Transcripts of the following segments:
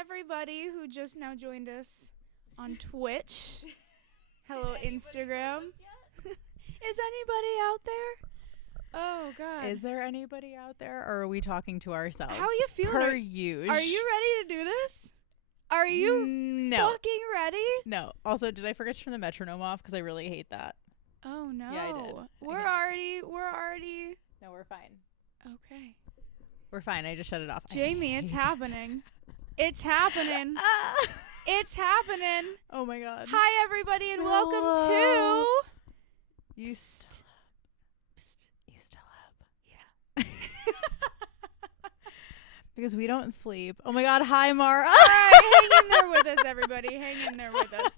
everybody who just now joined us on Twitch. Hello, Instagram. Is anybody out there? Oh, God. Is there anybody out there, or are we talking to ourselves? How are you feeling? Per usual. Are you ready to do this? Are you fucking ready? No. Also, did I forget to turn the metronome off? Because I really hate that. Oh, no. Yeah, I did. We're already. No, we're fine. Okay. We're fine. I just shut it off. Jamie, it's happening. It's happening. It's happening. Oh, my God. Hi, everybody, and welcome to... You still up. Yeah. Because we don't sleep. Oh, my God. Hi, Mara. All right, hang in there with us, everybody. Hang in there with us.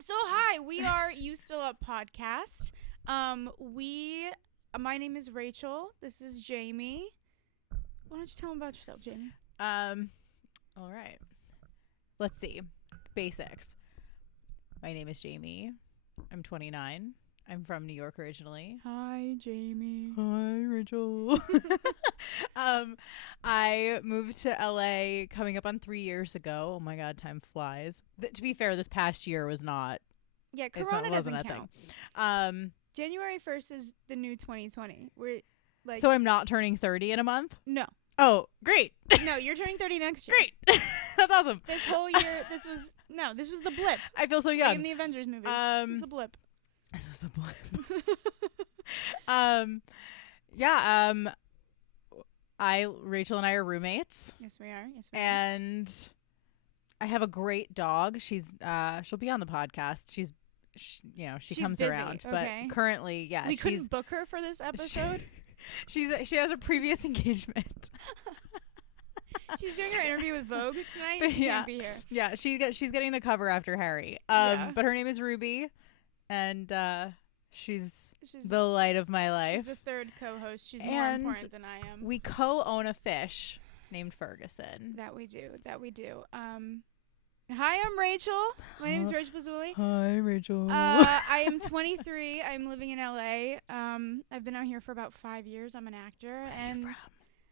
So, hi. We are You Still Up podcast. My name is Rachel. This is Jamie. Why don't you tell them about yourself, Jamie? All right. Let's see. Basics. My name is Jamie. I'm 29. I'm from New York originally. Hi, Jamie. Hi, Rachel. I moved to LA coming up on 3 years ago. Oh my God, time flies. To be fair, this past year was not. Yeah, Corona doesn't count. January 1st is the new 2020. We're like. So I'm not turning 30 in a month? No. Oh, great. No, you're turning 30 next year. Great. That's awesome. This whole year, this was the blip. I feel so young. Like in the Avengers movies. The blip. This was the blip. Rachel and I are roommates. Yes, we are. And I have a great dog. She'll be on the podcast. She's comes busy, around, okay. but currently, yeah, we couldn't book her for this episode. She has a previous engagement. She's doing her interview with Vogue tonight. She can't be here. Yeah, she's getting the cover after Harry. But her name is Ruby, and she's the light of my life. She's the third co-host. She's more important than I am. We co-own a fish named Ferguson. That we do. Hi, I'm Rachel. My name is Rachel Pizzulli. Hi, Rachel. I am 23. I'm living in LA. I've been out here for about 5 years. I'm an actor, and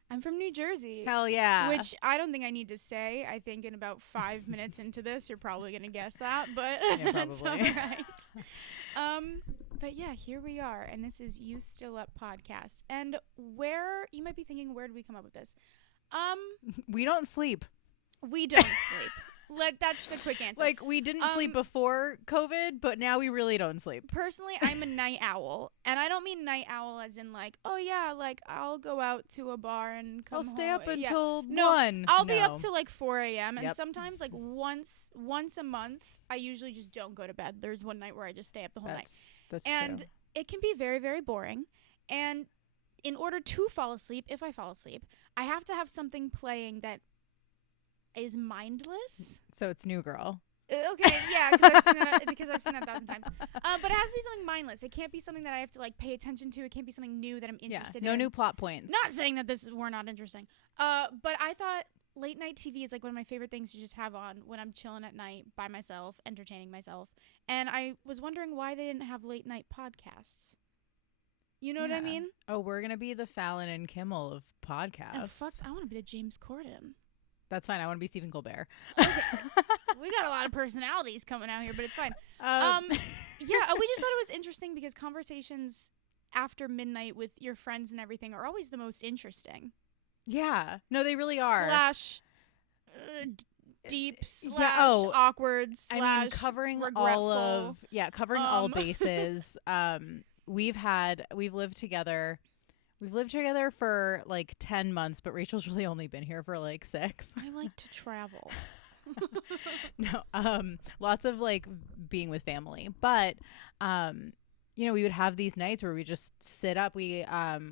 I'm from New Jersey. Hell yeah. Which I don't think I need to say. I think in about 5 minutes into this, you're probably gonna guess that, but yeah, that's all right. But yeah, here we are, and this is You Still Up podcast. And you might be thinking, where did we come up with this? We don't sleep. We don't sleep. That's the quick answer. Like, we didn't sleep before COVID, but now we really don't sleep. Personally, I'm a night owl. And I don't mean night owl as in like, oh yeah, like I'll go out to a bar and come I'll stay up home. until 1. No, I'll be up till like 4 a.m. And Yep. sometimes like once a month, I usually just don't go to bed. There's one night where I just stay up the whole night. That's and true. It can be very, very boring. And in order to fall asleep, if I fall asleep, I have to have something playing that is mindless. So it's New Girl. Okay, yeah, because I've seen that 1,000 times. But it has to be something mindless. It can't be something that I have to like pay attention to. It can't be something new that I'm interested in. No new plot points. Not saying that we're not interesting. But I thought late night TV is like one of my favorite things to just have on when I'm chilling at night by myself, entertaining myself. And I was wondering why they didn't have late night podcasts. You know what I mean? Oh, we're gonna be the Fallon and Kimmel of podcasts. Oh, fuck! I want to be the James Corden. That's fine. I want to be Stephen Colbert. Okay. We got a lot of personalities coming out here, but it's fine. Yeah, we just thought it was interesting because conversations after midnight with your friends and everything are always the most interesting. Yeah. No, they really are. Deep / awkward / I mean, covering regretful. Covering all bases. We've lived together. We've lived together for like 10 months, but Rachel's really only been here for like 6. I like to travel. No, lots of like being with family, but we would have these nights where we just sit up. We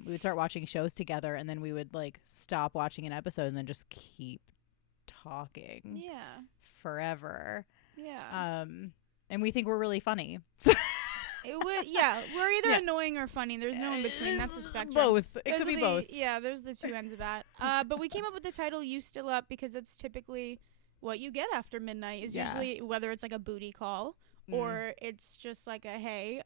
would start watching shows together, and then we would like stop watching an episode and then just keep talking. Yeah. Forever. Yeah. And we think we're really funny. We're either annoying or funny. There's no in between. That's the spectrum. Both. It could be both. Yeah, there's the two ends of that. But we came up with the title "You Still Up" because it's typically what you get after midnight. Is usually whether it's like a booty call or it's just like a hey,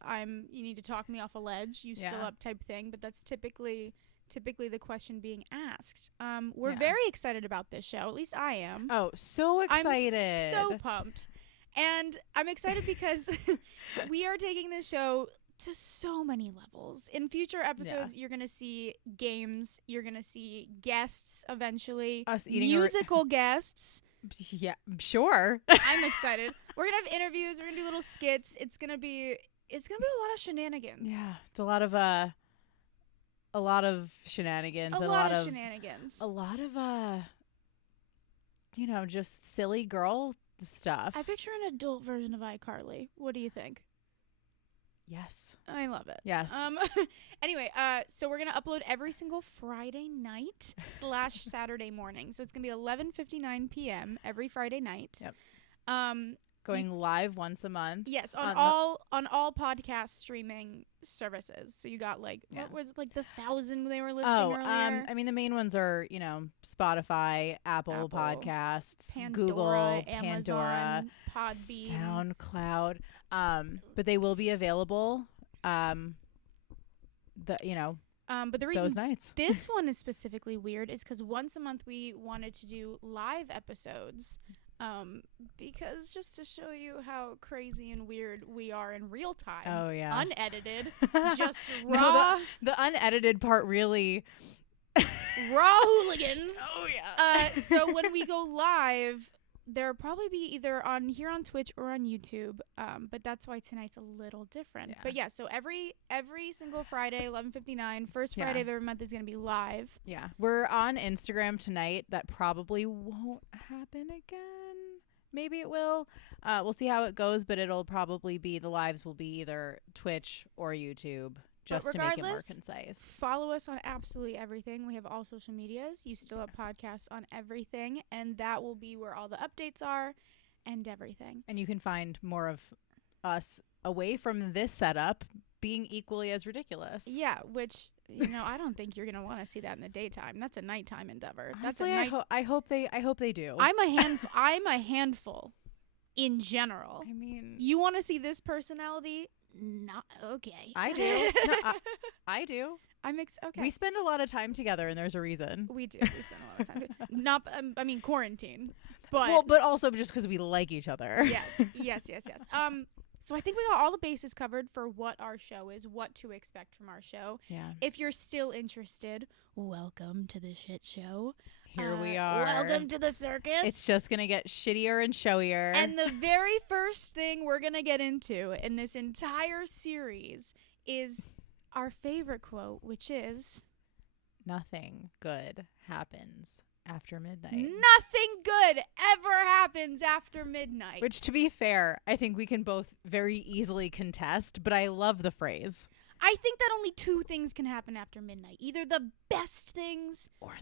you need to talk me off a ledge. You still up type thing. But that's typically typically the question being asked. We're Yeah. very excited about this show. At least I am. Oh, so excited. I'm so pumped. And I'm excited because we are taking this show to so many levels. In future episodes, you're going to see games. You're going to see guests eventually. Us eating musical guests. Yeah, sure. I'm excited. We're going to have interviews. We're going to do little skits. It's going to be a lot of shenanigans. Yeah, it's a lot of shenanigans. A lot of shenanigans. A lot of just silly girl stuff. I picture an adult version of iCarly. What do you think? Yes. I love it. Yes. Anyway, so we're gonna upload every single Friday night / Saturday morning. So it's gonna be 11:59 p.m. every Friday night. Yep. Going live once a month. Yes, on all podcast streaming services. So you got what was it, like the 1,000 they were listing earlier? I mean the main ones are Spotify, Apple Podcasts, Pandora, Google, Amazon, Pandora, Podbean, SoundCloud. But they will be available. But the reason those nights. This one is specifically weird is because once a month we wanted to do live episodes. Because just to show you how crazy and weird we are in real time. Oh yeah. Unedited. Just raw. No, the unedited part really. Raw hooligans. Oh yeah. So when we go live, there'll probably be either on Twitch or on YouTube. But that's why tonight's a little different. Yeah. But yeah, so every single Friday, 11:59, first Friday of every month is gonna be live. Yeah. We're on Instagram tonight. That probably won't happen again. Maybe it will. We'll see how it goes, but it'll probably be the lives will be either Twitch or YouTube, just to make it more concise. Follow us on absolutely everything. We have all social medias. You still have podcasts on everything, and that will be where all the updates are and everything. And you can find more of us away from this setup being equally as ridiculous. Yeah, which I don't think you're gonna want to see that in the daytime. That's a nighttime endeavor. Honestly, I hope they do. I'm a handful in general. I mean, you want to see this personality? Not okay. I do. No, I do. Okay. We spend a lot of time together, and there's a reason. We do. We spend a lot of time. Not. Quarantine. But but also just because we like each other. Yes. So I think we got all the bases covered for what our show is, what to expect from our show. Yeah. If you're still interested, welcome to the shit show. Here we are. Welcome to the circus. It's just going to get shittier and showier. And the very first thing we're going to get into in this entire series is our favorite quote, which is, nothing good happens after midnight. Nothing good ever happens after midnight. Which, to be fair, I think we can both very easily contest, but I love the phrase. I think that only two things can happen after midnight. Either the best things or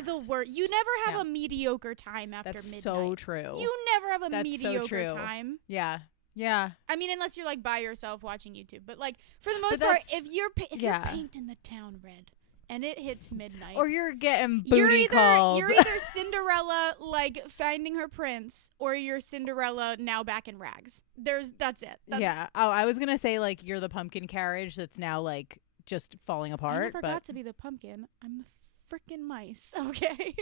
the worst. You never have a mediocre time after midnight. That's so true. You never have a mediocre time. Yeah. Yeah. I mean, unless you're by yourself watching YouTube. But for the most part, if you're painting the town red and it hits midnight, or you're getting booty called, you're either Cinderella finding her prince, or you're Cinderella now back in rags. That's it. Yeah. Oh, I was gonna say you're the pumpkin carriage that's now just falling apart. I never got to be the pumpkin. I'm the freaking mice. Okay.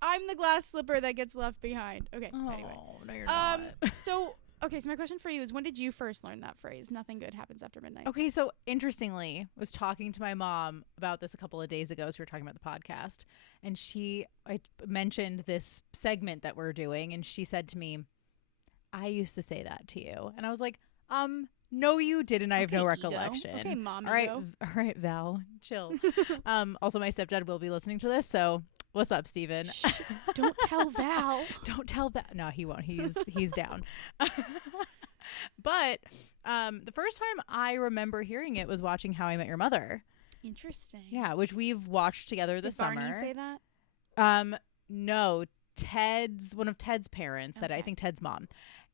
I'm the glass slipper that gets left behind. Okay. Oh, anyway. No, you're not. So my question for you is, when did you first learn that phrase? Nothing good happens after midnight. Okay, so interestingly, I was talking to my mom about this a couple of days ago as we were talking about the podcast, and I mentioned this segment that we're doing, and she said to me, I used to say that to you. And I was like, no, you didn't. I have no recollection. Okay, mom. All right, Val, chill. Also, my stepdad will be listening to this, so what's up, Steven? Shh, don't tell Val. Don't tell Val. No, he won't. He's down. But the first time I remember hearing it was watching How I Met Your Mother. Interesting. Yeah, which we've watched together this summer. Did Barney say that? No. One of Ted's parents said it. I think Ted's mom.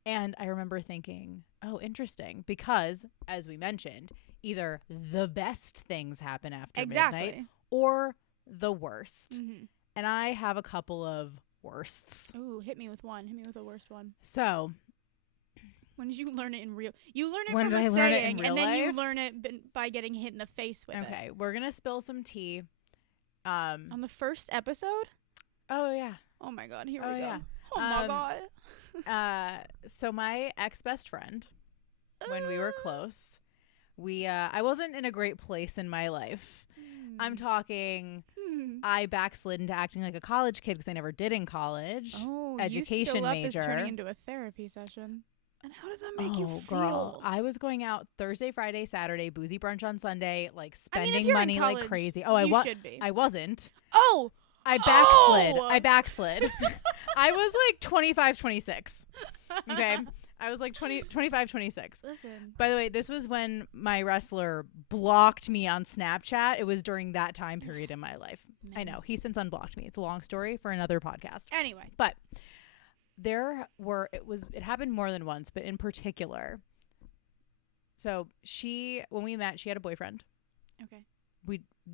And I remember thinking, oh, interesting, because as we mentioned, either the best things happen after midnight or the worst. Mm-hmm. And I have a couple of worsts. Ooh, hit me with one. Hit me with the worst one. So When did you learn it in real? You learn it When from did I a learn it in saying, real and then you life? learn it by getting hit in the face with it. Okay, we're gonna spill some tea. On the first episode? Oh yeah. Oh my god, here Oh, we go. yeah. Oh my god. So my ex-best friend, when we were close, I wasn't in a great place in my life. I'm talking I backslid into acting like a college kid because I never did in college. Oh, education you still up major. is turning into a therapy session. And how did that make you feel? Girl, I was going out Thursday, Friday, Saturday, boozy brunch on Sunday, like spending if you're in money college, like crazy. you should be. I wasn't. Oh, I backslid. Oh! I backslid. I was like 25, 26. Okay. I was like 25, 26. Listen. By the way, this was when my wrestler blocked me on Snapchat. It was during that time period in my life. Man. I know. He's since unblocked me. It's a long story for another podcast. Anyway. But it happened more than once, but in particular. So when we met, she had a boyfriend. Okay.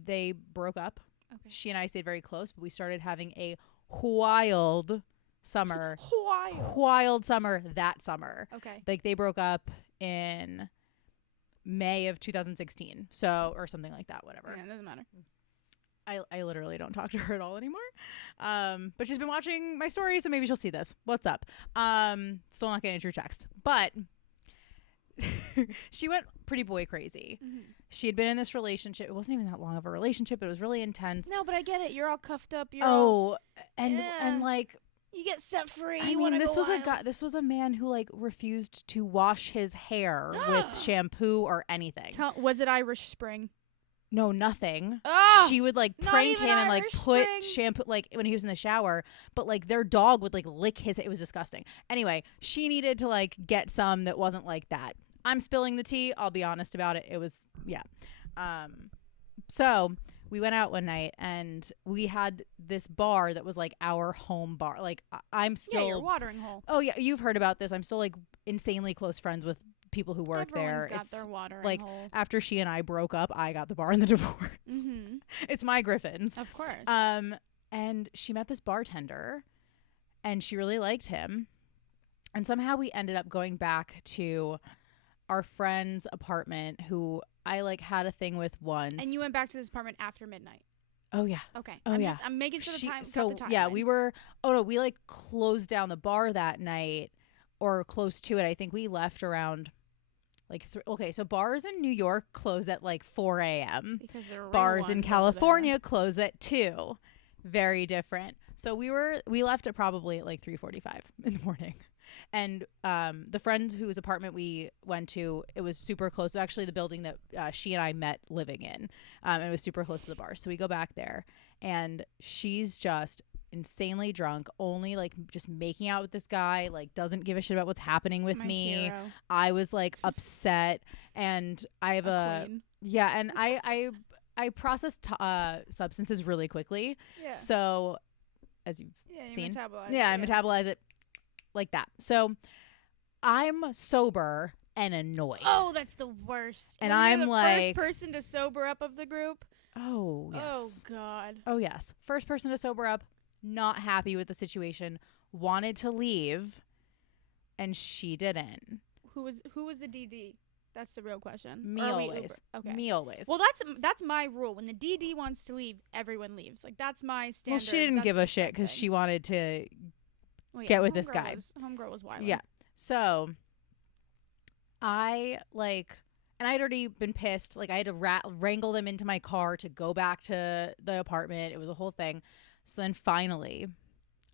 They broke up. Okay. She and I stayed very close, but we started having a wild summer. Wild summer that summer. Okay. Like they broke up in May of 2016. So, or something like that, whatever. Yeah, it doesn't matter. I literally don't talk to her at all anymore. But she's been watching my story, so maybe she'll see this. What's up? Still not getting your text. But she went pretty boy crazy. Mm-hmm. She had been in this relationship. It wasn't even that long of a relationship. It was really intense. No, but I get it. You're all cuffed up. And like you get set free. I mean, this was a guy. This was a man who like refused to wash his hair with shampoo or anything. Was it Irish Spring? No, nothing. She would like prank him and like put shampoo like when he was in the shower, but like their dog would like lick his. It was disgusting. Anyway, she needed to like get some that wasn't like that. I'm spilling the tea. I'll be honest about it. It was So we went out one night and we had this bar that was like our home bar. Like I'm still your watering hole. Oh yeah, you've heard about this. I'm still like insanely close friends with people who work Everyone's there. Got their watering like hole. After she and I broke up, I got the bar in the divorce. Mm-hmm. It's my Griffins. Of course. And she met this bartender and she really liked him. And somehow we ended up going back to our friend's apartment who I like had a thing with once. And you went back to this apartment after midnight. Oh yeah. Okay. Oh yeah. I'm making sure the time. So the time yeah, line. we like closed down the bar that night or close to it. I think we left around like so bars in New York close at like 4 a.m. Because bars in California close at 2. Very different. So we left at probably at like 3:45 in the morning. And the friend whose apartment we went to, it was super close. It was actually the building that she and I met living in. And it was super close to the bar. So we go back there and she's just insanely drunk, only like just making out with this guy, like doesn't give a shit about what's happening with me. Hero. I was like upset and I have and I processed substances really quickly. Yeah. So as you've seen, I metabolize it like that. So I'm sober and annoyed. Oh, that's the worst. And I'm the first person to sober up of the group. Oh, yes. Oh, God. Oh, yes. First person to sober up, not happy with the situation, wanted to leave, and she didn't. Who was the DD? That's the real question. Me always. Okay. Me always. Well, that's my rule. When the DD wants to leave, everyone leaves. Like, that's my standard. Well, she didn't give a shit because she wanted to get with this guy. Homegirl was wild. Yeah. So I and I'd already been pissed. Like I had to wrangle them into my car to go back to the apartment. It was a whole thing. So then finally,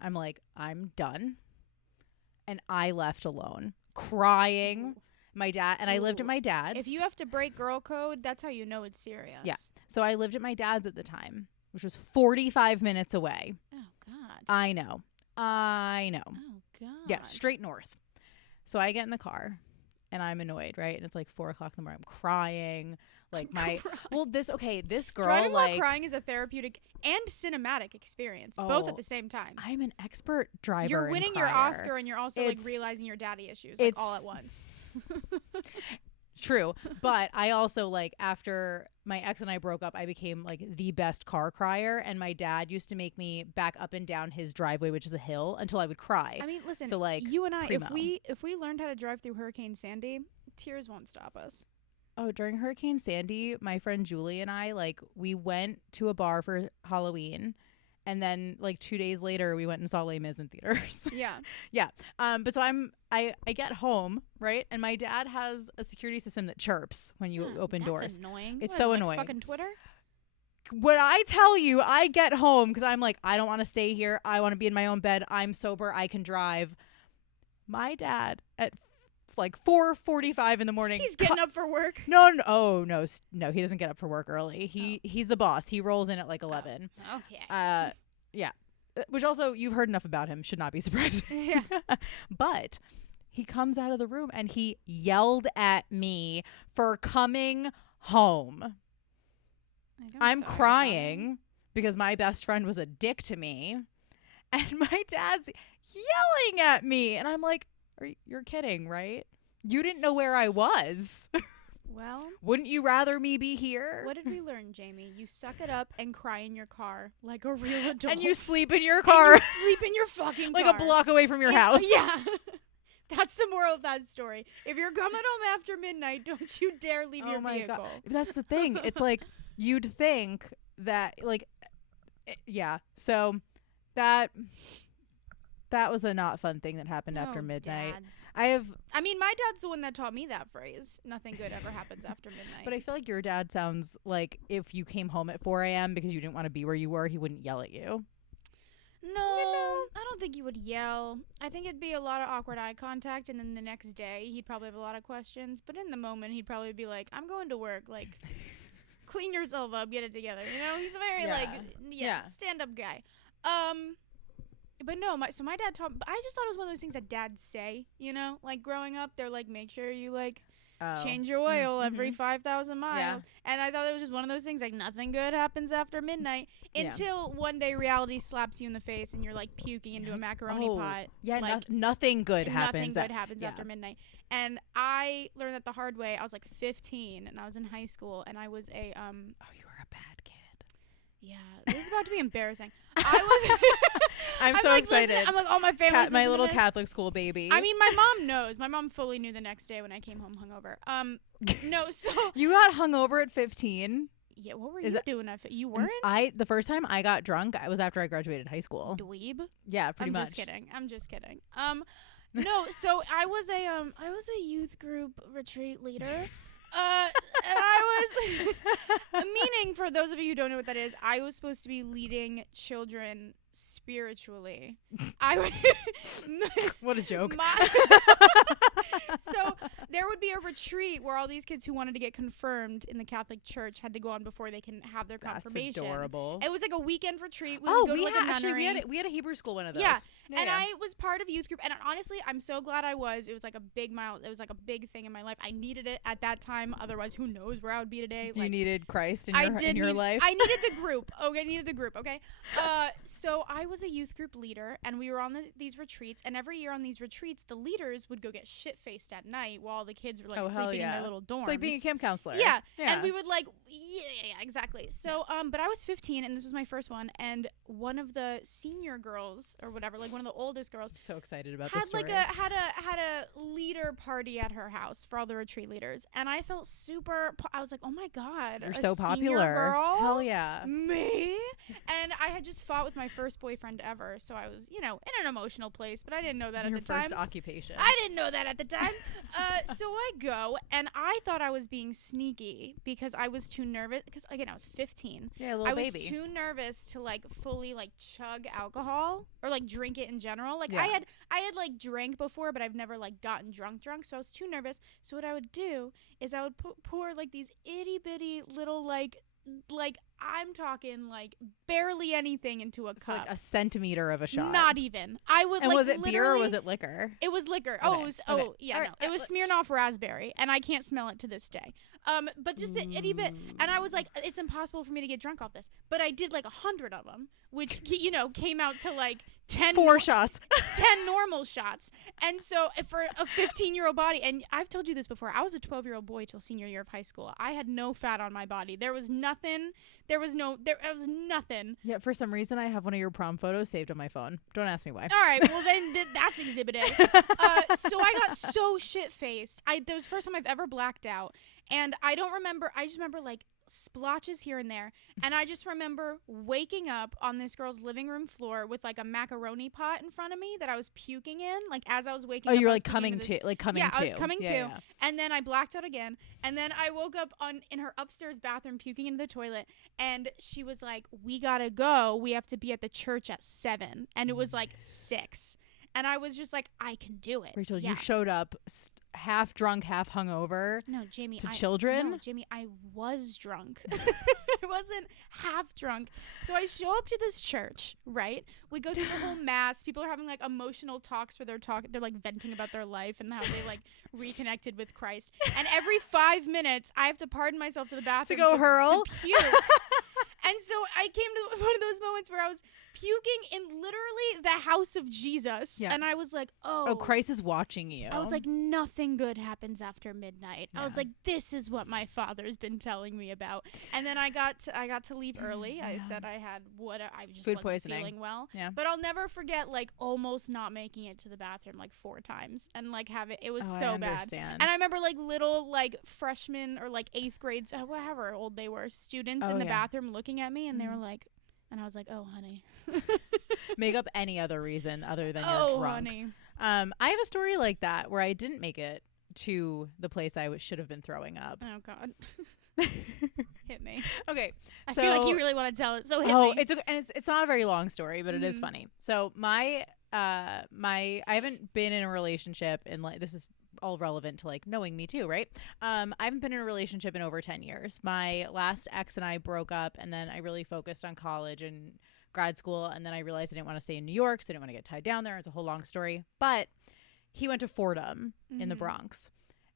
I'm like, I'm done. And I left alone, crying. My dad and I lived at my dad's. If you have to break girl code, that's how you know it's serious. Yeah. So I lived at my dad's at the time, which was 45 minutes away. Oh God. I know. Oh God. Yeah, straight north. So I get in the car and I'm annoyed, right? And it's like 4:00 in the morning. I'm crying. Like this girl driving while crying is a therapeutic and cinematic experience, both at the same time. I'm an expert driver. You're winning your Oscar and you're also like realizing your daddy issues all at once. True. But I also, like, after my ex and I broke up, I became like the best car crier. And my dad used to make me back up and down his driveway, which is a hill, until I would cry. I mean, listen, So, like, you and I, primo. if we learned how to drive through Hurricane Sandy, tears won't stop us. Oh, during Hurricane Sandy, my friend Julie and I, like, we went to a bar for Halloween. And then, like, 2 days later, we went and saw Les Mis in theaters. Yeah. Yeah. But so I get home, right? And my dad has a security system that chirps when you open doors. That's annoying. It's What, so like annoying. Fucking Twitter? When I tell you, I get home because I'm like, I don't want to stay here. I want to be in my own bed. I'm sober. I can drive. My dad at like 4:45 in the morning. He's getting up for work. No. No, he doesn't get up for work early. He's the boss. He rolls in at like 11. Okay. Yeah. Which also, you've heard enough about him. Should not be surprising. Yeah. But he comes out of the room and he yelled at me for coming home. I'm sorry, crying because my best friend was a dick to me. And my dad's yelling at me. And I'm like, you're kidding, right? You didn't know where I was. Well, wouldn't you rather me be here? What did we learn, Jamie? You suck it up and cry in your car like a real adult. And you sleep in your car. And you sleep in your fucking like car. a block away from your house. Yeah. That's the moral of that story. If you're coming home after midnight, don't you dare leave your vehicle. God. That's the thing. It's like, you'd think that, like, yeah. So that was a not fun thing that happened after midnight. Dads. I mean, my dad's the one that taught me that phrase. Nothing good ever happens after midnight. But I feel like your dad sounds like if you came home at 4 a.m. because you didn't want to be where you were, he wouldn't yell at you. No, I don't think he would yell. I think it'd be a lot of awkward eye contact, and then the next day he'd probably have a lot of questions. But in the moment, he'd probably be like, I'm going to work. Like, clean yourself up, get it together. You know, he's a very, stand-up guy. But no, my dad taught, I just thought it was one of those things that dads say, you know? Like, growing up, they're like, make sure you, like, change your oil every 5,000 miles. Yeah. And I thought it was just one of those things, like, nothing good happens after midnight until one day reality slaps you in the face and you're, like, puking into a macaroni pot. Yeah, like, nothing good happens. Nothing good happens after midnight. And I learned that the hard way. I was, like, 15, and I was in high school, and I was a, Oh, you were a bad kid. Yeah, this is about to be embarrassing. I'm so like, excited. I'm like, oh, my family's my little Catholic school baby. I mean, my mom knows. My mom fully knew the next day when I came home hungover. No, so you got hungover at 15. Yeah, what were you doing? You weren't? The first time I got drunk, I was after I graduated high school. Dweeb? Yeah, pretty much. I'm just kidding. No, so I was a youth group retreat leader. And I was meaning, for those of you who don't know what that is, I was supposed to be leading children spiritually. What a joke. So there would be a retreat where all these kids who wanted to get confirmed in the Catholic Church had to go on before they can have their confirmation. That's adorable. It was like a weekend retreat. We would go to like a nunnery. Actually, we had a Hebrew school one of those. Yeah. I was part of youth group, and honestly, I'm so glad I was. It was like a big It was like a big thing in my life. I needed it at that time. Otherwise, who knows where I would be today? You needed Christ in your life. I needed the group. Okay, I needed the group. Okay. So I was a youth group leader, and we were on these retreats. And every year on these retreats, the leaders would go get shit faced at night while the kids were like sleeping in their little dorms. It's like being a camp counselor. Yeah. And we would like, yeah, exactly. So, but I was 15, and this was my first one, and one of the senior girls or whatever, like one of the oldest girls, so excited about this story. had a leader party at her house for all the retreat leaders, and I felt super. I was like, oh my god, you're so popular, girl? Hell yeah, me. And I had just fought with my first boyfriend ever, so I was, in an emotional place, but I didn't know that at the time. Your first occupation. I didn't know that at the time. So I go, and I thought I was being sneaky because I was too nervous. Because again, I was 15. Yeah, little baby. I was too nervous to like fully like chug alcohol or like drink it in general. Like I had like drank before, but I've never like gotten drunk. So I was too nervous. So what I would do is I would pour like these itty bitty little like I'm talking like barely anything into a It's cup. like a centimeter of a shot. Not even. I would. And like, was it beer or was it liquor? It was liquor. Okay, Oh, it was, okay. oh yeah, All no. right, It was Smirnoff raspberry, and I can't smell it to this day. But just the itty bit, and I was like, it's impossible for me to get drunk off this. But I did like 100 of them, which came out to like 10 4 shots. 10 normal shots. And so for a 15-year-old body, and I've told you this before, I was a 12-year-old boy till senior year of high school. I had no fat on my body. There was nothing. There was nothing. Yeah, for some reason I have one of your prom photos saved on my phone. Don't ask me why. All right, well then that's Exhibit A. So I got so shit-faced. That was the first time I've ever blacked out. And I don't remember. I just remember like splotches here and there. And I just remember waking up on this girl's living room floor with like a macaroni pot in front of me that I was puking in. Like as I was waking up. Oh, you were I was like puking coming into to, this- like coming yeah, to. I was coming to. Yeah. And then I blacked out again. And then I woke up in her upstairs bathroom puking into the toilet. And she was like, "We gotta go. We have to be at the church at 7." And it was like 6. And I was just like, I can do it. Rachel, yeah. you showed up half drunk, half hungover. No, Jamie. To children? No, Jamie, I was drunk. I wasn't half drunk. So I show up to this church, right? We go through the whole mass. People are having like emotional talks where they're like venting about their life and how they like reconnected with Christ. And every 5 minutes, I have to pardon myself to the bathroom To go hurl? to puke. And so I came to one of those moments where I was puking in literally the house of Jesus. Yeah. And I was like, Oh, Christ is watching you. I was like, nothing good happens after midnight. I was Yeah. like, this is what my father's been telling me about. And then I got to leave early. I Yeah. said I had I just Food wasn't poisoning. feeling well. Yeah. But I'll never forget like almost not making it to the bathroom like 4 times and like it was so I bad. understand. And I remember like little like freshmen or like 8th grades, however old they were, students in the yeah. bathroom looking at me and they Mhm. were like, and I was like, "Oh, honey." Make up any other reason other than you're Oh, drunk. honey. I have a story like that where I didn't make it to the place I should have been throwing up. Oh God. Hit me. Okay, I feel like you really want to tell it, so hit me. it's okay, and it's not a very long story, but it is Mhm. funny. So I haven't been in a relationship in like this is all relevant to like knowing me too, right? I haven't been in a relationship in over 10 years. My last ex and I broke up, and then I really focused on college and grad school, and then I realized I didn't want to stay in New York, so I didn't want to get tied down there. It's a whole long story, but he went to Fordham in the Mhm. Bronx,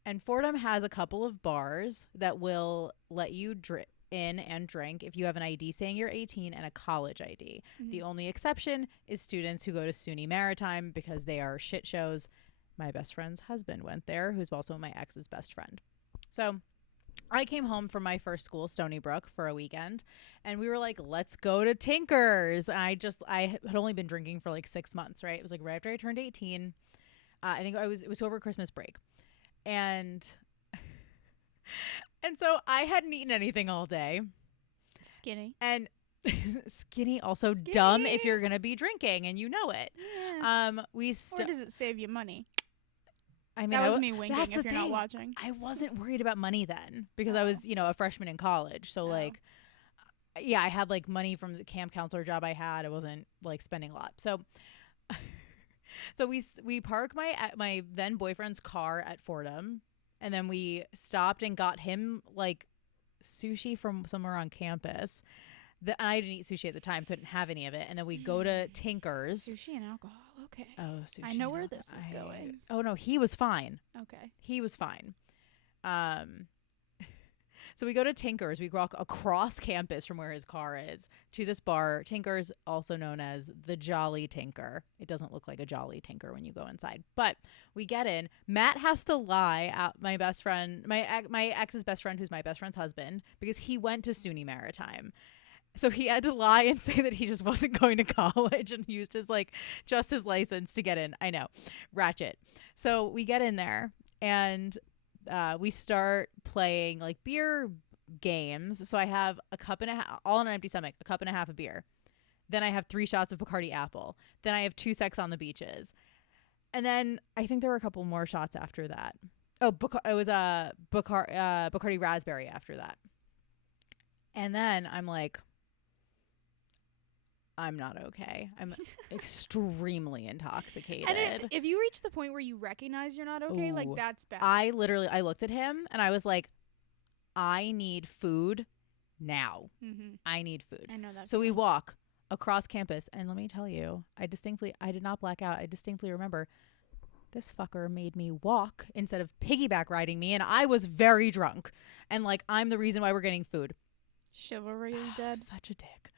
and Fordham has a couple of bars that will let you in and drink if you have an ID saying you're 18 and a college ID. The Mhm. only exception is students who go to SUNY Maritime because they are shit shows. My best friend's husband went there, who's also my ex's best friend. So I came home from my first school, Stony Brook, for a weekend, and we were like, let's go to Tinker's. And I had only been drinking for like 6 months, right? It was like right after I turned 18. I think it was over Christmas break. And so I hadn't eaten anything all day. Skinny. And skinny, also dumb if you're going to be drinking and you know it. Yeah. Or Or does it save you money? I mean, That was me winking that's if the you're not thing. watching. I wasn't worried about money then because I was, a freshman in college. So like, yeah, I had like money from the camp counselor job I had. I wasn't like spending a lot. So, we park my then boyfriend's car at Fordham, and then we stopped and got him like sushi from somewhere on campus. I didn't eat sushi at the time, so I didn't have any of it. And then we go to Tinker's. Sushi and alcohol. Okay. Oh, sushi. I know and where alcohol. this is going. Oh no, he was fine. Okay. He was fine. So we go to Tinker's. We walk across campus from where his car is to this bar. Tinker's, also known as the Jolly Tinker. It doesn't look like a Jolly Tinker when you go inside. But we get in. Matt has to lie at my best friend, my ex's best friend, who's my best friend's husband, because he went to SUNY Maritime. So he had to lie and say that he just wasn't going to college and used his just his license to get in. I know. Ratchet. So we get in there and we start playing like beer games. So I have a cup and a half, all on an empty stomach, a cup and a half of beer. Then I have 3 shots of Bacardi Apple. Then I have 2 Sex on the Beaches. And then I think there were a couple more shots after that. Oh, it was a Bacardi Raspberry after that. And then I'm like, I'm not okay. I'm extremely intoxicated. And if you reach the point where you recognize you're not okay, like Ooh. that's bad. I looked at him and I was like, I need food now. Mm-hmm. I need food. I know that. So we walk across campus, and let me tell you, I did not black out. I distinctly remember this fucker made me walk instead of piggyback riding me, and I was very drunk. And like, I'm the reason why we're getting food. Chivalry is dead. Such a dick.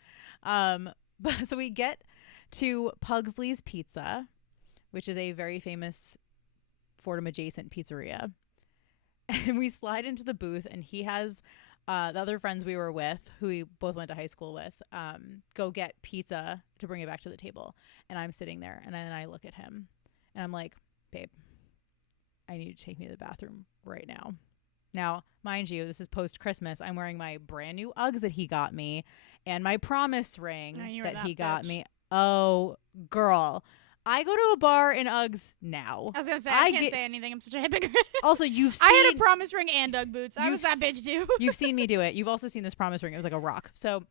But so we get to Pugsley's Pizza, which is a very famous Fordham adjacent pizzeria. And we slide into the booth, and he has the other friends we were with, who we both went to high school with, go get pizza to bring it back to the table. And I'm sitting there, and then I look at him, and I'm like, babe, I need you to take me to the bathroom right now. Now, mind you, this is post-Christmas. I'm wearing my brand new Uggs that he got me and my promise ring that he got me. Oh, girl. I go to a bar in Uggs now. I was going to say, I can't say anything. I'm such a hypocrite. Also, you've seen... I had a promise ring and Ugg boots. I was that bitch, too. You've seen me do it. You've also seen this promise ring. It was like a rock. So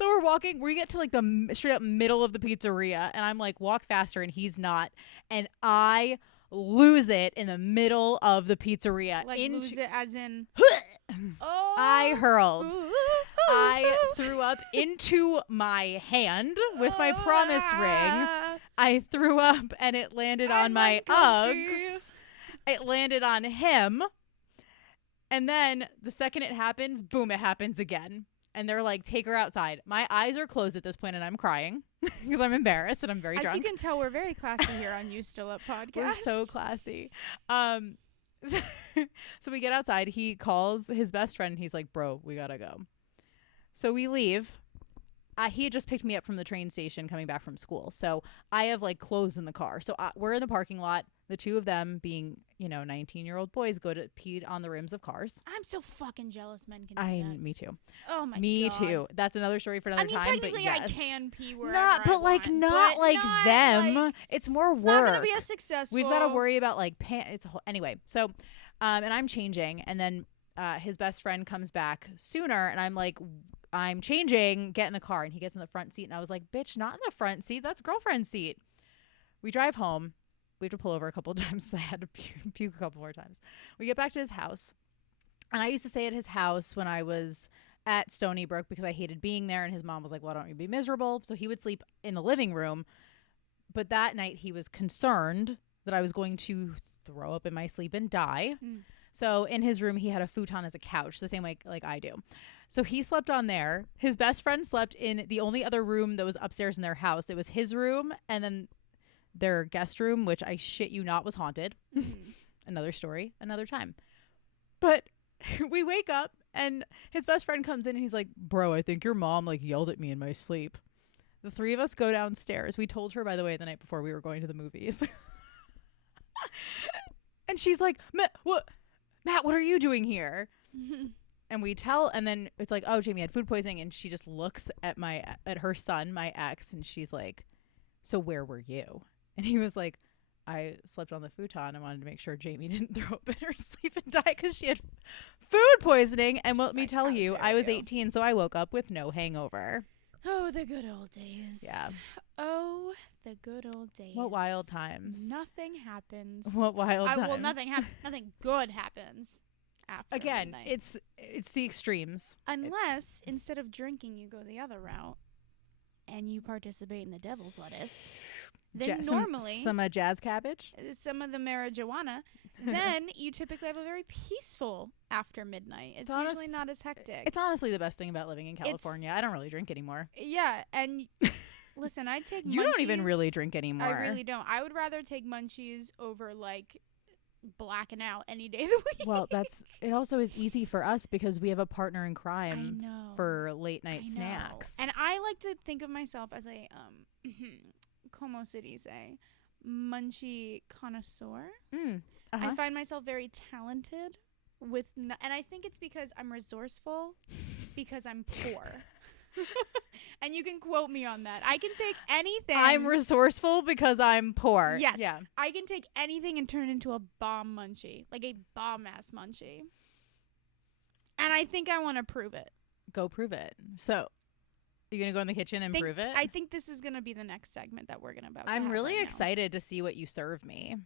we're walking. We get to like the straight up middle of the pizzeria, and I'm like, walk faster, and he's not. And I lose it in the middle of the pizzeria. Like lose it as in... Oh. I hurled. I threw up into my hand with my promise ring. I threw up, and it landed on my Uggs. It landed on him. And then the second it happens, boom, it happens again. And they're like, take her outside. My eyes are closed at this point, and I'm crying because I'm embarrassed and I'm very drunk. As you can tell, we're very classy here on You Still Up podcast. We're so classy. So we get outside. He calls his best friend, and he's like, bro, we gotta go. So we leave. He had just picked me up from the train station coming back from school. So I have like clothes in the car. So we're in the parking lot. The two of them, being, 19-year-old boys, go to pee on the rims of cars. I'm so fucking jealous men can do that. Me too. Oh my god. Me too. That's another story for another time. Technically but yes. I can pee wherever not them. Like, it's more work. It's not gonna be as successful. We've got to worry about like it's a whole anyway. So, and I'm changing, and then his best friend comes back sooner, and I'm like, I'm changing. Get in the car, and he gets in the front seat, and I was like, bitch, not in the front seat. That's girlfriend's seat. We drive home. We have to pull over a couple of times. So I had to puke a couple more times. We get back to his house. And I used to stay at his house when I was at Stony Brook because I hated being there. And his mom was like, why don't you be miserable? So he would sleep in the living room. But that night he was concerned that I was going to throw up in my sleep and die. So in his room, he had a futon as a couch, the same way like I do. So he slept on there. His best friend slept in the only other room that was upstairs in their house. It was his room, and then their guest room, which I shit you not was haunted. Another story, another time. But we wake up, and his best friend comes in, and he's like, bro, I think your mom like yelled at me in my sleep. The three of us go downstairs. We told her, by the way, the night before we were going to the movies. And she's like, Matt, what are you doing here? And we tell, and then it's like, oh, Jamie had food poisoning. And she just looks at her son, my ex, and she's like, so where were you? And he was like, I slept on the futon. I wanted to make sure Jamie didn't throw up in her sleep and die because she had food poisoning. And let me tell you, I was 18, so I woke up with no hangover. Oh, the good old days. Yeah. Oh, the good old days. What wild times. Nothing happens. What wild times. Well, nothing good happens after Again, midnight. it's the extremes. Unless, instead of drinking, you go the other route and you participate in the devil's lettuce. Then normally some jazz cabbage, some of the marijuana, then you typically have a very peaceful after midnight. It's usually not as hectic. It's honestly the best thing about living in California. I don't really drink anymore. Yeah, and listen, I take you munchies. Don't even really drink anymore. I really don't. I would rather take munchies over like blacking out any day of the week. Well, it also is easy for us because we have a partner in crime for late night snacks. And I like to think of myself as a como se dice, munchie connoisseur. I find myself very talented and I think it's because I'm resourceful because I'm poor. And you can quote me on that. I can take anything. I'm resourceful because I'm poor. Yes. Yeah. I can take anything and turn it into a bomb munchie, like a bomb ass munchie. And I think I want to prove it. Go prove it. So, you gonna go in the kitchen and prove it? I think this is gonna be the next segment that we're gonna about. I'm really excited to see what you serve me.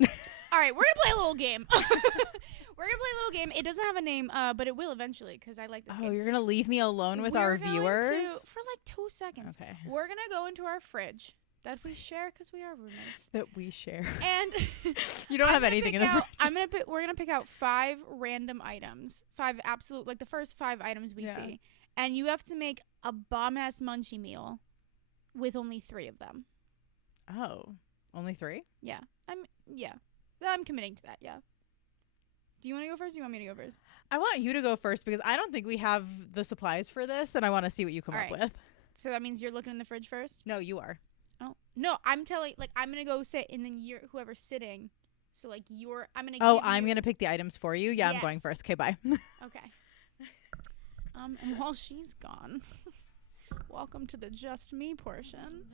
All All right, we're gonna play a little game. We're gonna play a little game. It doesn't have a name, but it will eventually because I like this game. Oh, you're gonna leave me alone with our viewers for like 2 seconds. Okay. We're gonna go into our fridge that we share because we are roommates. That we share. And you don't have anything in the fridge. We're gonna pick out 5 random items, 5 absolute, like the first 5 items we see, and you have to make a bomb ass munchie meal with only 3 of them. Oh, only 3? Yeah, I'm committing to that. Yeah. Do you want to go first? Or do you want me to go first? I want you to go first because I don't think we have the supplies for this, and I want to see what you come up with. So that means you're looking in the fridge first? No, you are. Oh no, I'm telling. Like I'm gonna go sit, and then whoever's sitting. So like I'm gonna. Oh, I'm gonna pick the items for you. Yeah, yes. I'm going first. Okay, bye. Okay. And while she's gone, welcome to the just me portion.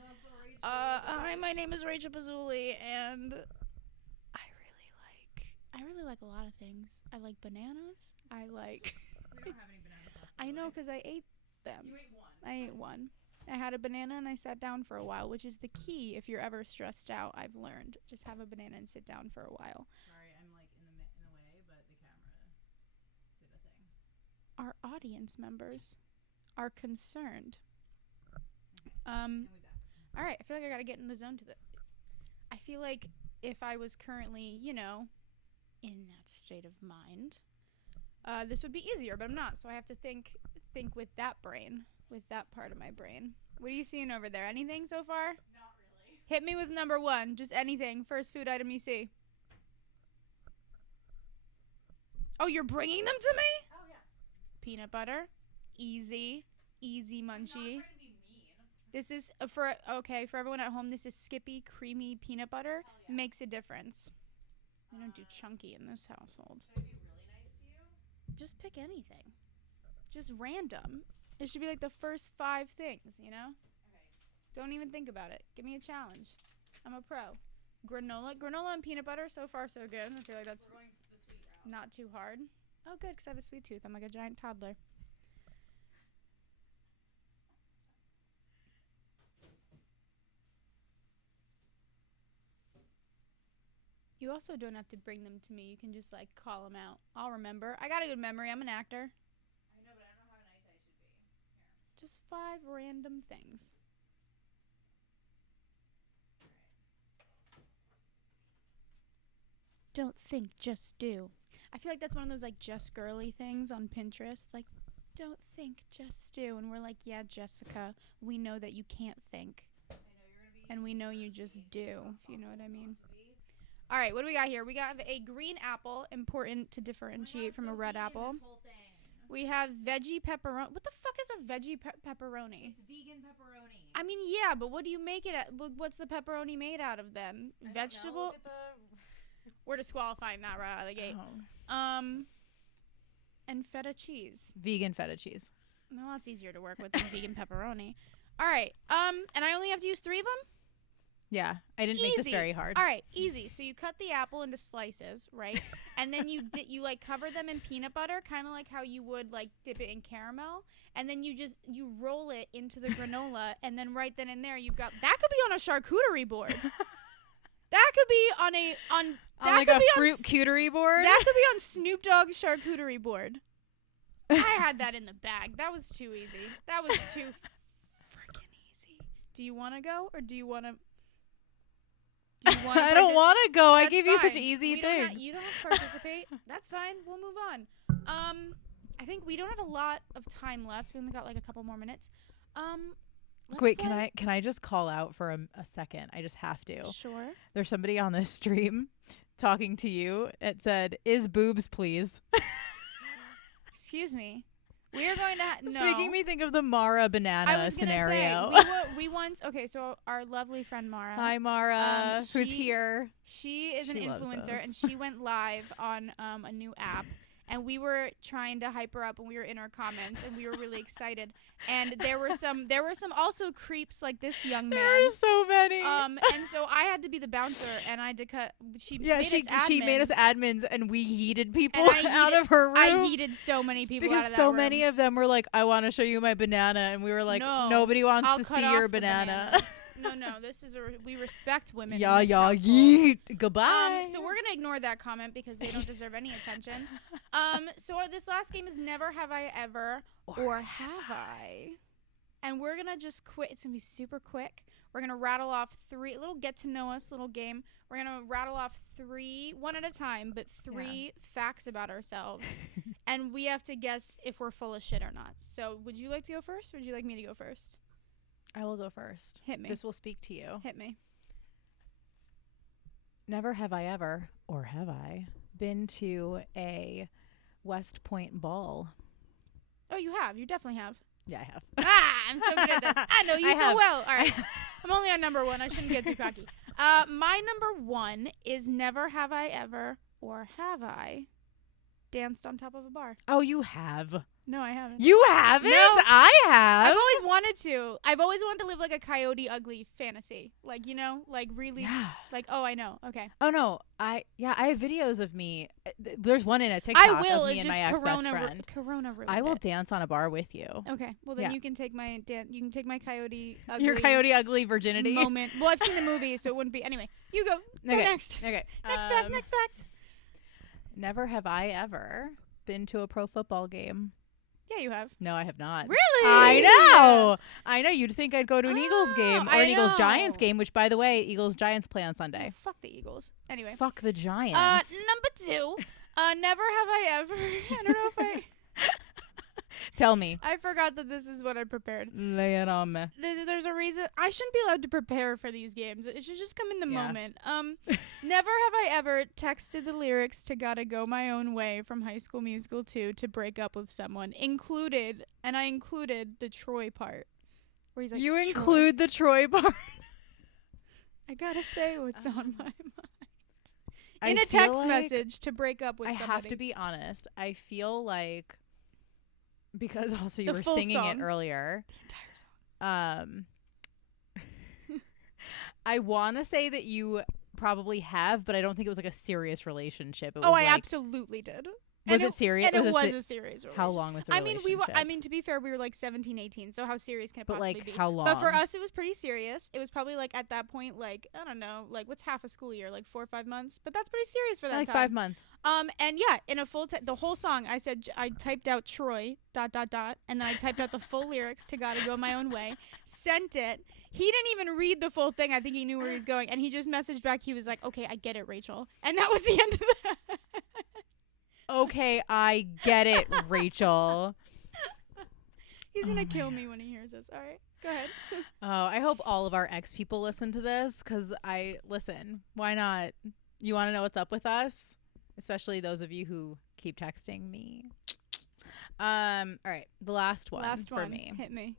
Hi, my name is Rachel Pizzulli, and I really like a lot of things. I like bananas. We don't have any bananas left. I know because I ate them. You ate one. I ate one. I had a banana and I sat down for a while, which is the key if you're ever stressed out. I've learned just have a banana and sit down for a while. Sorry, I'm like in the way, but the camera did a thing. Our audience members are concerned. All right, I feel like I gotta get in the zone I feel like if I was currently, in that state of mind, this would be easier, but I'm not. So I have to think with that brain, with that part of my brain. What are you seeing over there? Anything so far? Not really. Hit me with number 1. Just anything. First food item you see. Oh, you're bringing them to me? Oh, yeah. Peanut butter. Easy munchie. I'm not trying to be mean. This is for everyone at home. This is Skippy creamy peanut butter. Yeah. Makes a difference. We don't do chunky in this household. Should I be really nice to you? Just pick anything. Just random. It should be like the first 5 things, Okay. Don't even think about it. Give me a challenge. I'm a pro. Granola and peanut butter. So far, so good. I feel like that's We're going the sweet route. not too hard. Oh, good, because I have a sweet tooth. I'm like a giant toddler. You also don't have to bring them to me. You can just, call them out. I'll remember. I got a good memory. I'm an actor. I know, but I don't know how nice I should be. Here. Just 5 random things. Don't think, just do. I feel like that's one of those, just girly things on Pinterest. Like, don't think, just do. And we're like, yeah, Jessica, we know that you can't think. I know you're going to be. And we know you just do, if you know what I mean. All right, what do we got here? We got a green apple, important to differentiate from a red apple. We have veggie pepperoni. What the fuck is a veggie pepperoni? It's vegan pepperoni. I mean, yeah, but what do you make it at? What's the pepperoni made out of then? Vegetable? We're disqualifying that right out of the gate. Oh. And feta cheese. Vegan feta cheese. No, that's easier to work with than vegan pepperoni. All right. And I only have to use 3 of them? Yeah, I didn't make this very hard. All right, easy. So you cut the apple into slices, right? And then you cover them in peanut butter, kind of like how you would dip it in caramel. And then you roll it into the granola, and then right then and there you've got that could be on a charcuterie board. That could be on a fruit cuterie board. That could be on Snoop Dogg's charcuterie board. I had that in the bag. That was too easy. That was too freaking easy. Do you want to go or do you want to? I don't want to go. I gave you such fine. easy things. You don't have to participate. That's fine. We'll move on. I think we don't have a lot of time left. We only got a couple more minutes. Wait, can I just call out for a second? I just have to. Sure. There's somebody on this stream talking to you. It said, "Is boobs, please." Excuse me. We are going to no. It's making me think of the Mara banana scenario. We once so our lovely friend Mara. Hi Mara, who's here. She is an influencer, and she went live on a new app. And we were trying to hype her up, and we were in our comments, and we were really excited. And there were some also creeps like this young man. There are so many. And so I had to be the bouncer, and I had to cut. She made us admins, and we yeeted people out of her room. I yeeted so many people out of that room. Because so many of them were like, "I want to show you my banana," and we were like, "Nobody wants to see your banana." No. This is we respect women. Yeah, in this yeah, household. yeet. Goodbye. So we're gonna ignore that comment because they don't deserve any attention. So this last game is never have I ever or have I, and we're gonna just quit. It's gonna be super quick. We're gonna rattle off three, a little get to know us little game. We're gonna rattle off three, one at a time, but three facts about ourselves, and we have to guess if we're full of shit or not. So would you like to go first, or would you like me to go first? I will go first. Hit me. This will speak to you. Hit me. Never have I ever, or have I, been to a West Point ball. Oh, you have. You definitely have. Yeah, I have. I'm so good at this. I know you I so have. well. All right. I'm only on number one. I shouldn't get too cocky. My number one is never have I ever, or have I, danced on top of a bar. Oh, you have. No, I haven't. You haven't? No. I have. I've always wanted to. I've always wanted to live like a Coyote Ugly fantasy. Like, you know, like really, like, oh, I know. Okay. Oh, no. I have videos of me. There's one in a TikTok I will. of me It's and my just ex-best friend. Corona ruined I will it. dance on a bar with you. Okay. Well, then Yeah. you can take my you can take my Coyote Ugly Your Coyote Ugly virginity. moment. Well, I've seen the movie, so it wouldn't be. Anyway, you go. Go Okay. next. Okay. Next fact. Next fact. Never have I ever been to a pro football game. Yeah, you have. No, I have not. Really? I know. You'd think I'd go to an Eagles game or I an Eagles Giants know. game, which, by the way, Eagles Giants play on Oh, Sunday. fuck the Eagles. Anyway. Fuck the Giants. Number two. Never have I ever. I don't know if I. Tell me. I forgot that this is what I prepared. Lay it on me. There's a reason I shouldn't be allowed to prepare for these games. It should just come in the Yeah. moment. Never have I ever texted the lyrics to "Gotta Go My Own Way" from High School Musical 2 to break up with someone. I included the Troy part where he's like, You "Troy, include the Troy part. I gotta say what's on my mind I in a feel text like message to break up with I somebody." have to be honest. I feel like, because also you The were full singing song. it earlier. The entire song. I want to say that you probably have, but I don't think it was like a serious relationship. It was Oh, I like, absolutely did. Was And it serious? And it was a a serious relationship. How long was the I mean, relationship? to be fair, we were like 17, 18, so how serious can it But possibly like, be? how long? But for us, it was pretty serious. It was probably like at that point, like, I don't know, like what's half a school year, like 4 or 5 months? But that's pretty serious for that like time. 5 months. And yeah, in a full, the whole song, I said, I typed out Troy, ... And then I typed out the full lyrics to Gotta Go My Own Way, sent it. He didn't even read the full thing. I think he knew where he was going. And he just messaged back. He was like, okay, I get it, Rachel. And that was the end of that. Okay, I get it, Rachel. He's going to kill me when he hears this. All right, go ahead. Oh, I hope all of our ex people listen to this, because listen, why not? You want to know what's up with us? Especially those of you who keep texting me. All right, the last one for me. Hit me.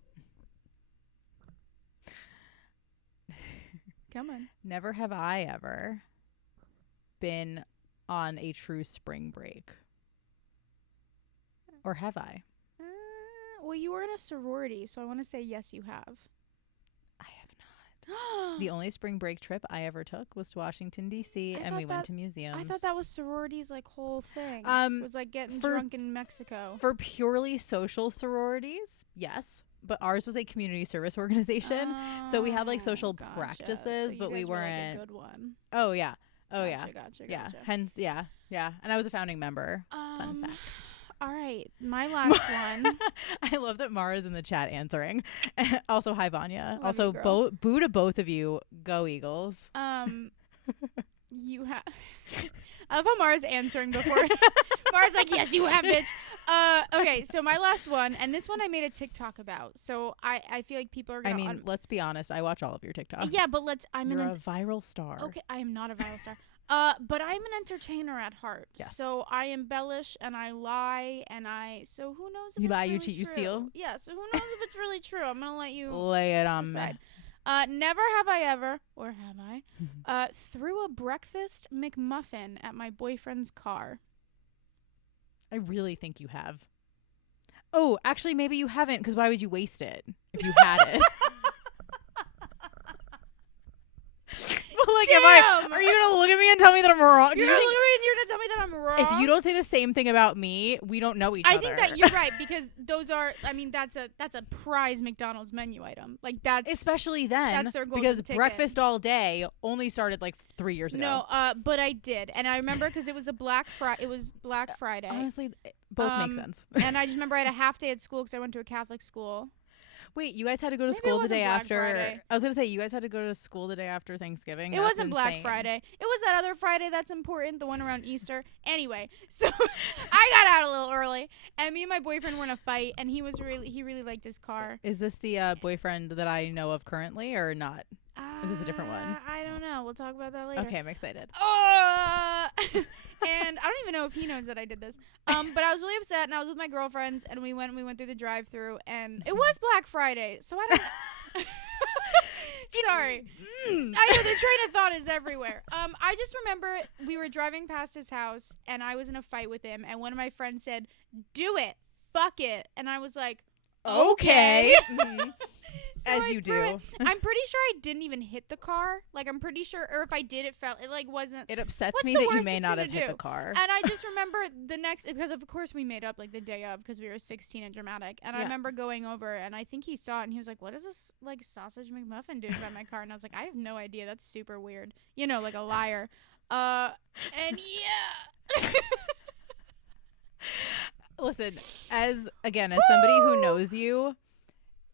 Come on. Never have I ever been on a true spring break. Or have I? Well, you were in a sorority, so I want to say yes, you have. I have not. The only spring break trip I ever took was to Washington, D.C., and we went to museums. I thought that was sorority's like whole thing. Was like getting drunk in Mexico. For purely social sororities, yes. But ours was a community service organization. So we had like social practices, so but we were, weren't. like, a good one. Oh, yeah. Oh, yeah. Gotcha. Yeah. Hence, yeah. Yeah. And I was a founding member. Fun fact. All right. My last one. I love that Mara's in the chat answering. Also, hi, Vanya. Love Also, you, girl. boo to both of you. Go Eagles. You have. I love how Mara's answering before. Mara's like, yes, you have, bitch. Okay, so my last one, and this one I made a TikTok about. So I feel like people are gonna. I mean, let's be honest. I watch all of your TikToks. Yeah, but You're a viral star. Okay, I am not a viral star. But I'm an entertainer at heart. Yes. So I embellish and I lie so who knows if You it's lie, really you cheat, you true. steal? Yeah, so who knows if it's really true. I'm gonna let you Lay it on decide. me. Never have I ever, or have I, threw a breakfast McMuffin at my boyfriend's car. I really think you have. Oh, actually, maybe you haven't, because why would you waste it if you had it? Like, Damn. are you gonna look at me and tell me that I'm wrong? You're gonna look at me and you're gonna tell me that I'm wrong. If you don't say the same thing about me, we don't know each other. I think that you're right, because those are, I mean, that's a prize McDonald's menu item. Like, that's especially then, that's their golden because ticket. breakfast all day only started like 3 years ago. No, but I did, and I remember because it was Black Friday. Honestly, both make sense. And I just remember I had a half day at school because I went to a Catholic school. Wait, you guys had to go to Maybe school it the day wasn't Black after? Friday. I was gonna say you guys had to go to school the day after Thanksgiving. It wasn't Black Friday. It was that other Friday that's important, the one around Easter. Anyway, so I got out a little early, and me and my boyfriend were in a fight, and he really liked his car. Is this the boyfriend that I know of currently, or not? Is this a different one? I don't know. We'll talk about that later. Okay, I'm excited. And I don't even know if he knows that I did this. But I was really upset, and I was with my girlfriends, and we went through the drive-thru, and it was Black Friday, so I don't. Sorry. I know, the train of thought is everywhere. I just remember we were driving past his house, and I was in a fight with him, and one of my friends said, "Do it, fuck it," and I was like, "Okay." So As you do. I'm pretty sure I didn't even hit the car. Like, I'm pretty sure, or if I did, it like wasn't. It upsets What's me the that you worst may it's not gonna have hit do? the car. And I just remember the next, because of course we made up like the day of because we were 16 and dramatic. And I remember going over, and I think he saw it, and he was like, "What is this like sausage McMuffin doing by my car?" And I was like, "I have no idea. That's super weird. You know, like a liar." And yeah. Listen, as somebody who knows you,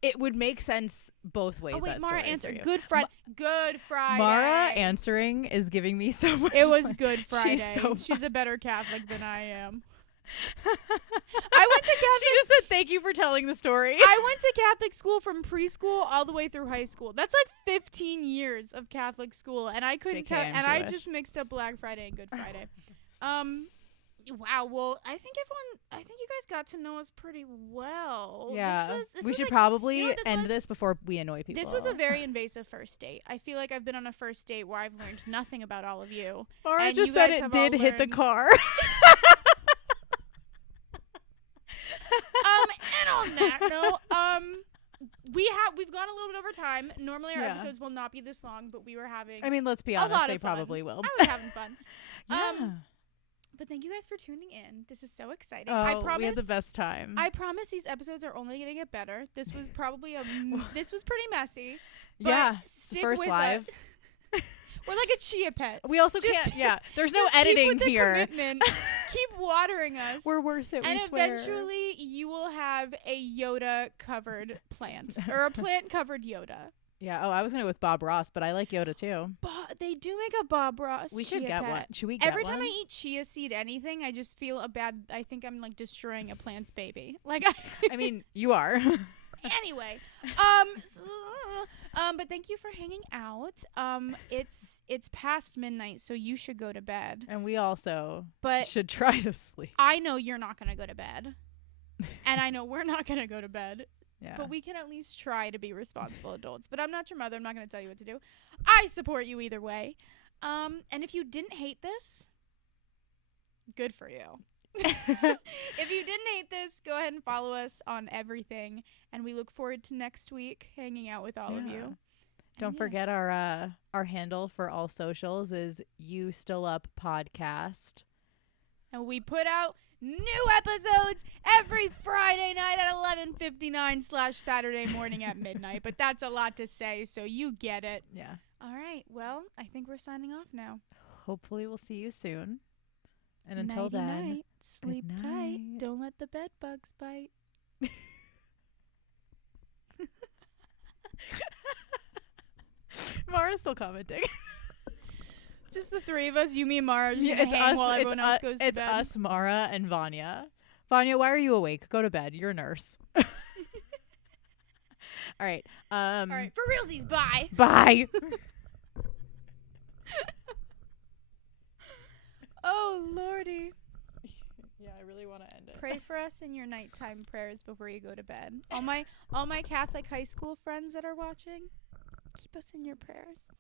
it would make sense both ways. Oh wait, that Mara story answered. for you. Good Friday. Mara answering is giving me so much. It was fun. Good Friday. She's a better Catholic than I am. I went to Catholic. She just said thank you for telling the story. I went to Catholic school from preschool all the way through high school. That's like 15 years of Catholic school, and I couldn't tell. And I just mixed up Black Friday and Good Friday. Wow. Well, I think you guys got to know us pretty well. Yeah. This we was should like, probably you know what this end was? this before we annoy people. This was a very invasive first date. I feel like I've been on a first date where I've learned nothing about all of you. Mara and just you said guys it have did all hit the learned- car. And on that note, we've gone a little bit over time. Normally our episodes will not be this long, but we were having. I mean, let's be honest, they probably will. I was having fun. Yeah. But thank you guys for tuning in. This is so exciting. Oh, I promise we had the best time. I promise these episodes are only going to get better. This was probably this was pretty messy. Yeah, stick first with live. We're like a chia pet. We also Just- can't. Yeah, there's no Just keep editing with the here. commitment. Keep watering us. We're worth it. And we swear. eventually, you will have a Yoda-covered plant. Or a plant-covered Yoda. Yeah. Oh, I was gonna go with Bob Ross, but I like Yoda too. They do make a Bob Ross We should chia get pet. one. Should we get Every one? time I eat chia seed anything, I just feel I think I'm like destroying a plant's baby. Like, I mean, you are. Anyway, but thank you for hanging out. It's past midnight, so you should go to bed. And we also But should try to sleep. I know you're not gonna go to bed, and I know we're not gonna go to bed. Yeah. But we can at least try to be responsible adults. But I'm not your mother. I'm not gonna tell you what to do. I support you either way. And if you didn't hate this, good for you. If you didn't hate this, go ahead and follow us on everything, and we look forward to next week hanging out with all of you. Don't forget our handle for all socials is You Still Up Podcast. And we put out new episodes every Friday night at 11:59/Saturday morning at midnight. But that's a lot to say, so you get it. Yeah. All right. Well, I think we're signing off now. Hopefully we'll see you soon. And until Nighty then, night. Sleep good tight. night. Don't let the bed bugs bite. Mara's still commenting. Just the three of us, you, me, and Mara, just It's hang us. while everyone else goes to It's bed. us, Mara, and Vanya. Vanya, why are you awake? Go to bed. You're a nurse. All right. All right, for realsies, bye. Bye. Oh, Lordy. Yeah, I really want to end it. Pray for us in your nighttime prayers before you go to bed. All my Catholic high school friends that are watching, keep us in your prayers.